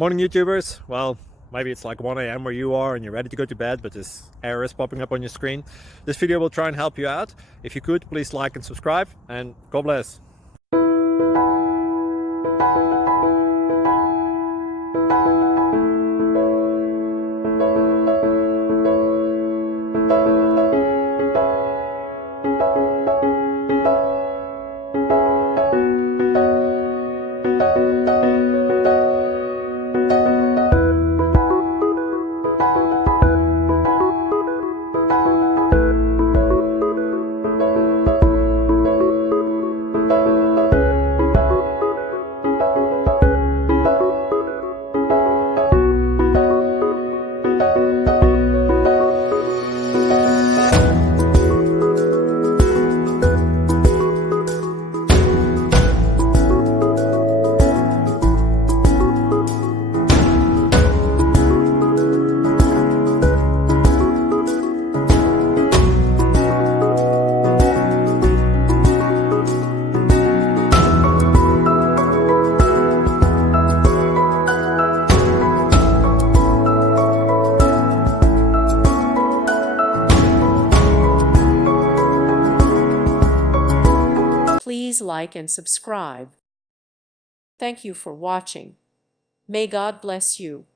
Morning YouTubers. Well, maybe it's like 1 a.m. where you are and you're ready to go to bed, but this error is popping up on your screen. This video will try and help you out. If you could, please like and subscribe, and God bless. Please like and subscribe. Thank you for watching. May God bless you.